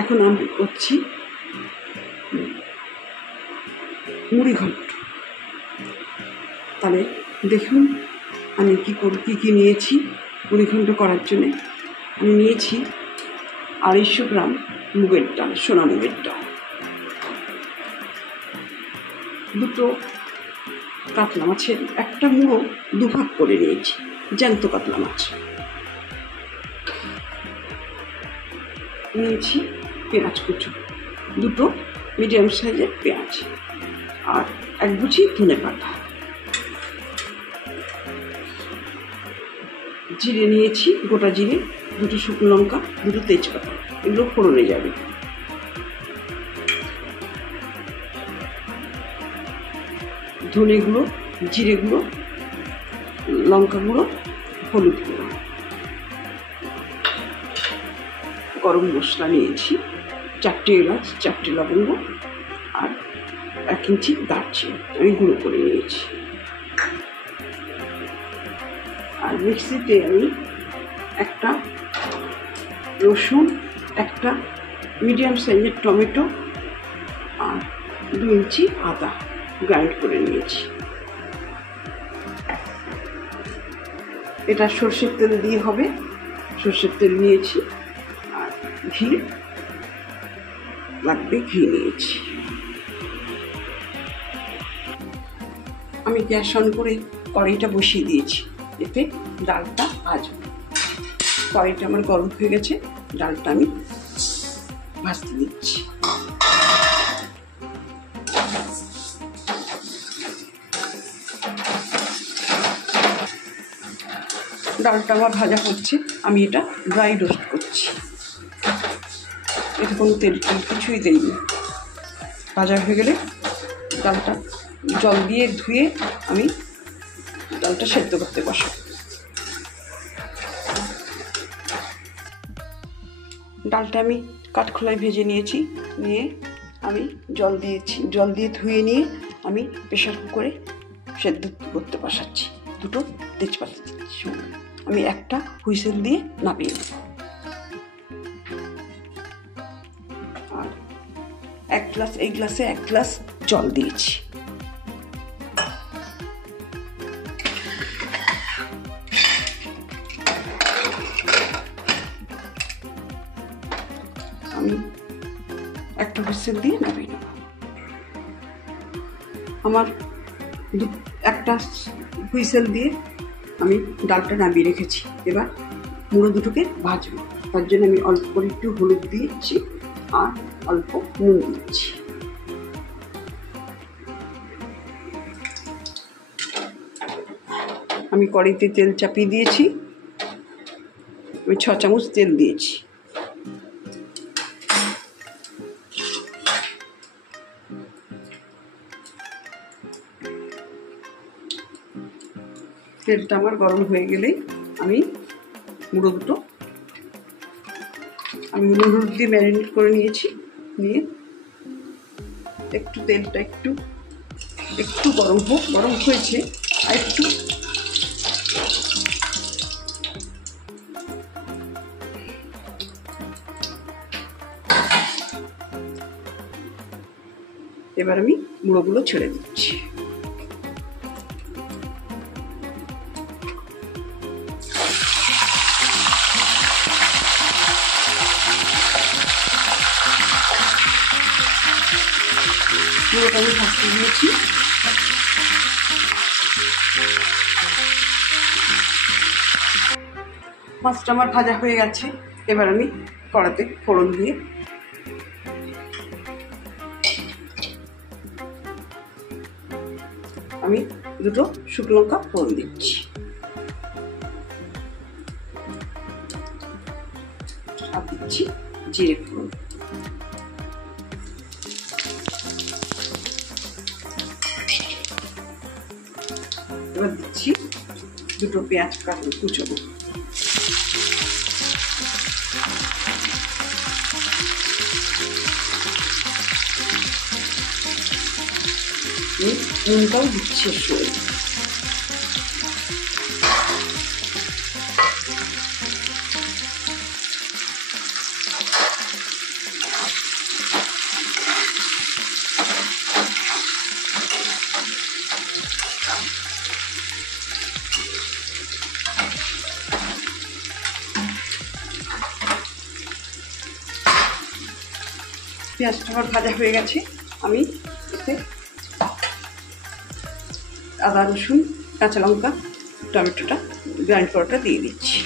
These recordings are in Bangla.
এখন আমি করছি মুড়ি ঘন্ট। তাহলে দেখুন আমি কী নিয়েছি মুড়ি ঘন্ট করার জন্যে। আমি নিয়েছি 250 গ্রাম মুগের ডাল, সোনা মুগের ডাল, 2 কাতলা মাছের একটা মুড়ো দুভাগ করে নিয়েছি, জ্যান্ত কাতলা মাছ নিয়েছি, পেঁয়াজ কুচো 2 মিডিয়াম সাইজের পেঁয়াজ, আর 1 গুছি ধনে পাতা, জিরে নিয়েছি, গোটা জিরে, 2 শুকনো লঙ্কা, 2 তেজপাতা, এগুলো ফোড়নে যাবে। ধনে গুঁড়ো, জিরে গুঁড়ো, লঙ্কা গুঁড়ো, হলুদ গুঁড়ো, গরম মশলা নিয়েছি, 4টে এলাচ, 4টে লবঙ্গ, আর 1 ইঞ্চি দারচিনি আমি গুঁড়ো করে নিয়েছি। আর মিক্সিতে আমি একটা রসুন, একটা মিডিয়াম সাইজের টমেটো, আর 2 ইঞ্চি আদা গ্রাইন্ড করে নিয়েছি। এটা সর্ষের তেল দিয়ে হবে, সর্ষের তেল নিয়েছি, আর ঘি লাগবে, ঘি নিয়েছি। আমি গ্যাস অন করে কড়াইটা বসিয়ে দিয়েছি, এতে ডালটা ভাজবো। কড়াইটা আমার গরম হয়ে গেছে, ডালটা আমি ভাজতে দিচ্ছি। ডালটা আমার ভাজা হচ্ছে, আমি এটা ড্রাই রোস্ট করছি, এতে কোনো তেল কিছুই দেইনি। ভাজা হয়ে গেলে ডালটা জল দিয়ে ধুয়ে আমি ডালটা সেদ্ধ করতে বসাবো। ডালটা আমি কাঠখোলায় ভেজে নিয়েছি, নিয়ে আমি জল দিয়ে ধুয়ে নিয়ে আমি প্রেশার কুকারে সেদ্ধ করতে বসাচ্ছি। 2 তেজপাতা দিচ্ছি, আমি একটা হুইসেল দিয়ে নামিয়ে নেব। আর এই গ্লাসে 1 গ্লাস জল দিয়েছি। আমি একটা হুইসেল দিয়ে নামিয়ে নেব। আমার একটা হুইসেল দিয়ে আমি ডালটা নামিয়ে রেখেছি। এবার মুড়ো দুটোকে ভাজবো, তার জন্য আমি অল্প করে একটু হলুদ দিয়েছি আর অল্প নুন দিচ্ছি। আমি কড়াইতে তেল চাপিয়ে দিয়েছি, আমি 6 চামচ তেল দিয়েছি। তেলটা আমার গরম হয়ে গেলেই আমি মুড়ো দুটো আমি নুন হলুদ দিয়ে ম্যারিনেট করে নিয়েছি, নিয়ে একটু তেলটা একটু গরম হয়েছে, আর একটু এবার আমি মুড়োগুলো ছেড়ে দিচ্ছি। মুড়োটা আমি ভাজতে দিয়েছি। মাছটা আমার ভাজা হয়ে গেছে, এবার আমি কড়াতে ফোড়ন দিয়ে আমি 2 শুকনো লঙ্কা ফোড়ন দিচ্ছি, আর দিচ্ছি জিরে ফোড়ন। এবার দিচ্ছি 2 পেঁয়াজ কুচনো, নুনটাও দিচ্ছি সই। পেঁয়াজটা আমার ভাজা হয়ে গেছে। আমি এতে আদা রসুন কাঁচা লঙ্কা টমেটোটা গ্রাইন্ড করাটা দিয়ে দিচ্ছি।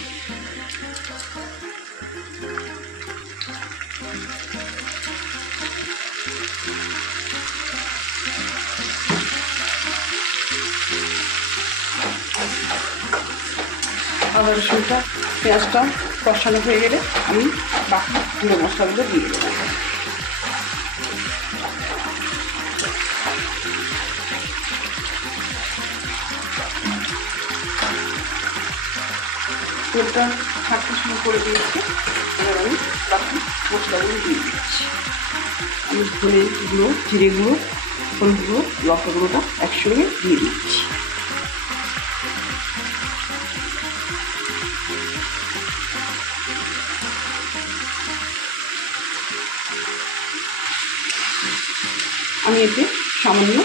আদা রসুনটা পেঁয়াজটা কষানো হয়ে গেলে আমি বাকি গুঁড়ো মশলাগুলো দিয়ে দেবো। তেলটা ছাড়তে শুরু করে দিয়েছি। এবার আমি বাকি মশলাগুলো দিয়ে দিচ্ছি। আমি ধনে গুঁড়ো, জিরে গুঁড়ো, হলুদ গুঁড়ো, লঙ্কা গুঁড়োটা একসঙ্গে দিয়ে দিচ্ছি। আমি এতে সামান্য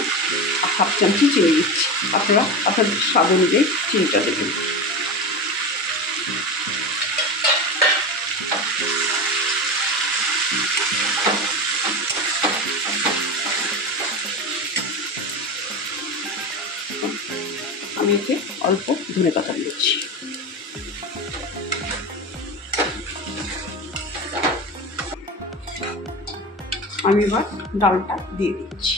হাফ চামচি চিনি দিচ্ছি। আপনারা আপনাদের স্বাদ অনুযায়ী চিনিটা দেবেন। আমি এতে অল্প ধনেপাতা দিচ্ছি। আমি এবার ডালটা দিয়ে দিচ্ছি।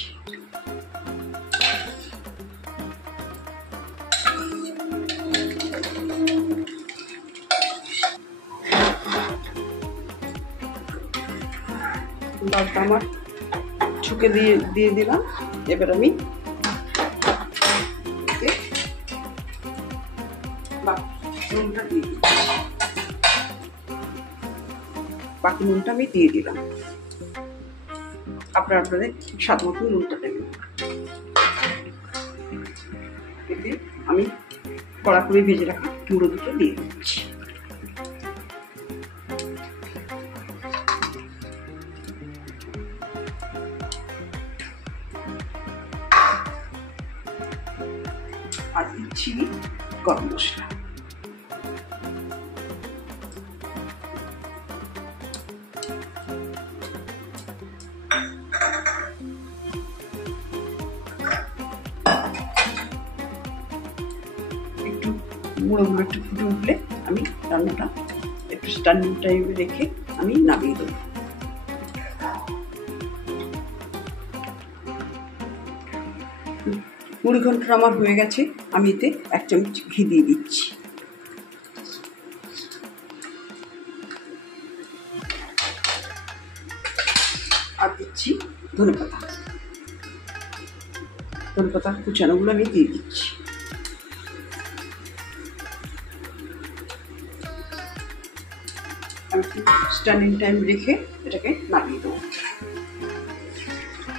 ডালটা আমার ছুঁকে দিয়ে দিলাম। এবার আমি নুনটা দিয়ে দিচ্ছি। বাকি নুনটা আমি দিয়ে দিলাম। আপনারা আপনাদের স্বাদ মতো নুনটা দেবেন। এতে আমি কড়া করে ভেজে রাখা মুড়ো দুটো দিয়ে দিচ্ছি। আর দিচ্ছি গরম মশলা। একটু মুড়োগুলো একটু ফুটে উঠলে আমি রান্নাটা একটু স্ট্যান্ডিং টাইমে রেখে আমি নামিয়ে দেবো। মুড়ি ঘন্টটা আমার হয়ে গেছে। আমি এতে 1 চামচ ঘি দিয়ে দিচ্ছি। আর দিচ্ছি ধনেপাতা। ধনেপাতা কুচানোগুলো আমি দিয়ে দিচ্ছি। আমি স্ট্যান্ডিং টাইম রেখে এটাকে নামিয়ে দেবো।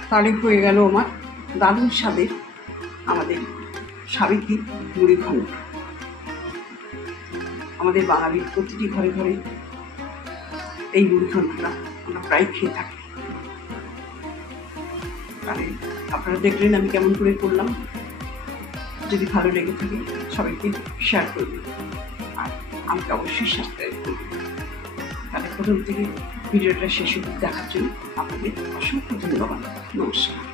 তাহলে হয়ে গেল আমার দারুণ স্বাদের আমাদের সাবিত্রী মুড়ি ঘন্ট। আমাদের বাঙালির প্রতিটি ঘরে ঘরে এই মুড়ি ঘন্টটা আমরা প্রায় খেয়ে থাকি। তাহলে আপনারা দেখলেন আমি কেমন করে করলাম। যদি ভালো লেগে থাকে সবাইকে শেয়ার করবেন আর আমাকে অবশ্যই সাবস্ক্রাইব করবেন। তাহলে প্রথম থেকে ভিডিওটা শেষ অবধি দেখার জন্য আপনাদের অসংখ্য ধন্যবাদ। নমস্কার।